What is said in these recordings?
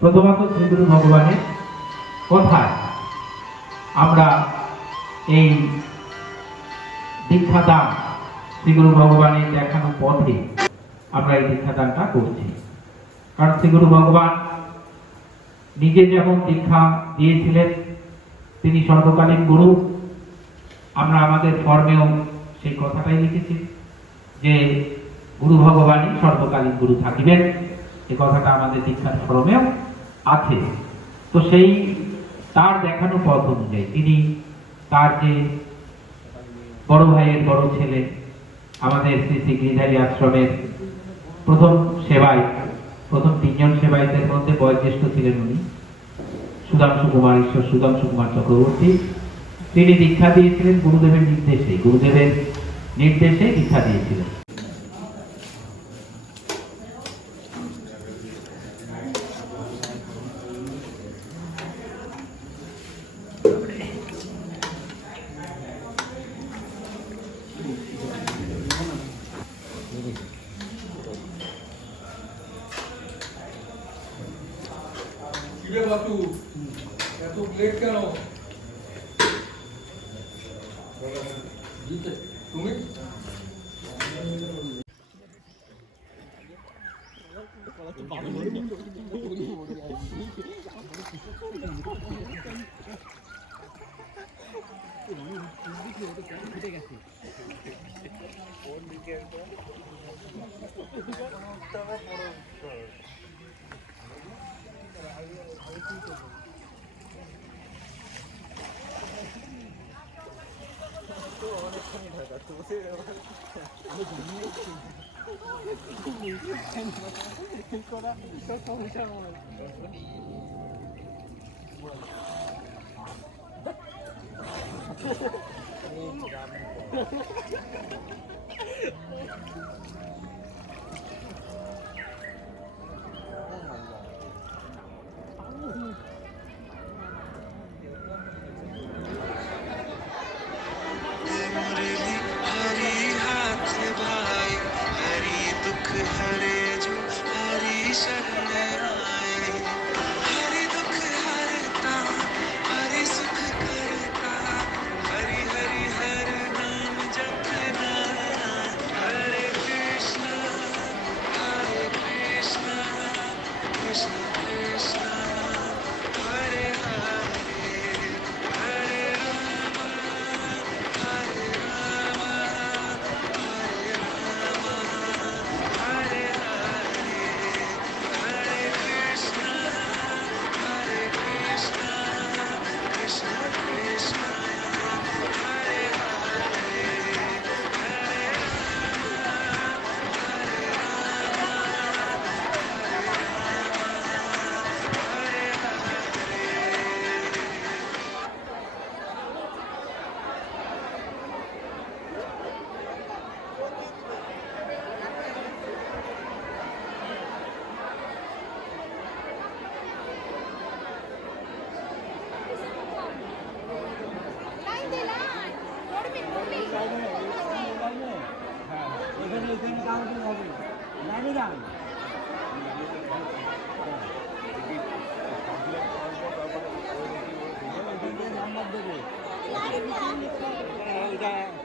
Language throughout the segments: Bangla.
প্রথমত শ্রীগুরু ভগবানের কথায় আমরা এই দীক্ষাদান শ্রীগুরু ভগবানের দেখানো পথে আমরা এই দীক্ষাদানটা করছি। কারণ শ্রীগুরু ভগবান নিজে যেমন দীক্ষা দিয়েছিলেন, তিনি সর্বকালীন গুরু। আমরা আমাদের ফর্মেও সেই কথাটাই লিখেছি যে গুরু ভগবানই সর্বকালীন গুরু থাকিবেন, এই কথাটা আমাদের দীক্ষার ফর্মেও আছে। তো সেই তার দেখানো পথ অনুযায়ী তিনি তার যে বড় ভাইয়ের বড় ছেলে, আমাদের শ্রী শ্রী গিরিধারী আশ্রমের প্রথম সেবায়, প্রথম 3 জন সেবায়তের মধ্যে বয়োজ্যেষ্ঠ ছিলেন উনি, সুধাংশু কুমার ঈশ্বর সুধাংশু কুমার চক্রবর্তী। তিনি দীক্ষা দিয়েছিলেন গুরুদেবের নির্দেশে দীক্ষা দিয়েছিলেন। এত লেট কেন? তুমি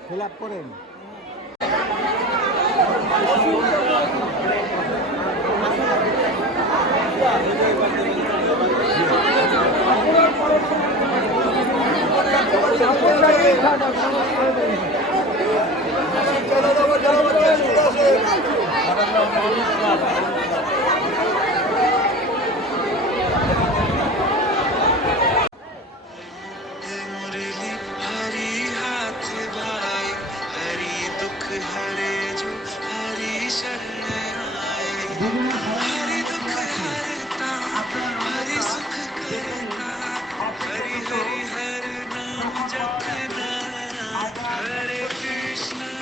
ফিল আপ করেন। Hare Krishna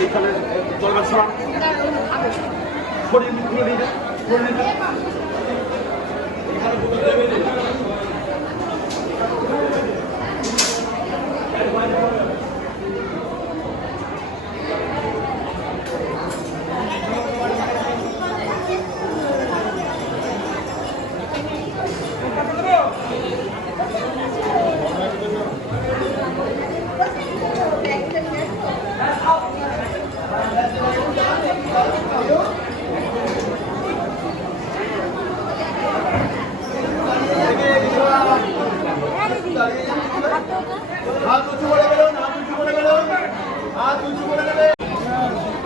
এইখানে জলটা সরান সরিয়ে খুলে দিয়ে সরিয়ে দিন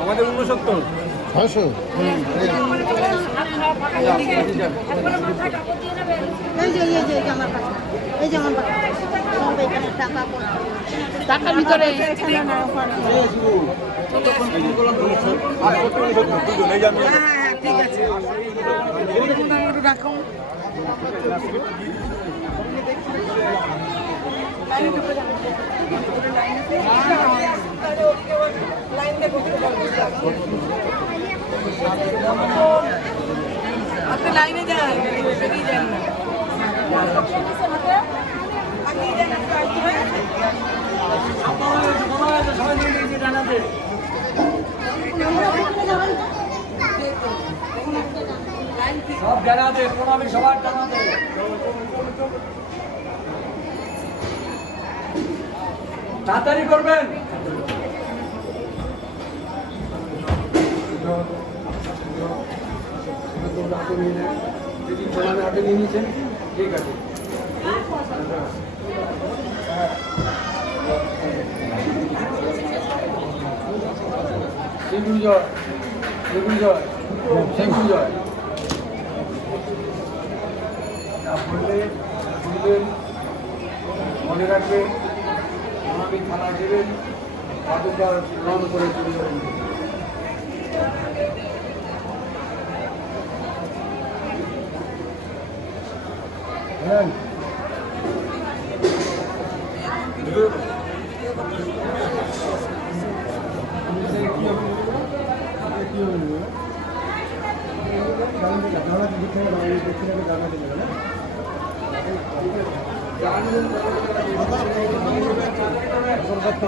আমাদের 69 600 একবারে মাথায় কাপড় দিয়ে নেবে এই যে আমার কাছে এই যে আমার কাছে সব এখানে টাকা টাকার ভিতরে ঠিক আছে রাখুন আপনি লাইনে যান বেরিয়ে যান না সব জানাতে প্রণামী সবার জানাতে তাড়াতাড়ি করবেন হাতে নিয়ে নিয়েছেন ঠিক আছে শেখুল জয় শেখুল জয় শেখুল জয় বললে শুনবেন মনে রাখবেন আমি থানা দেবেন কতবার রং করে চলে যাবেন হ্যাঁ সত্য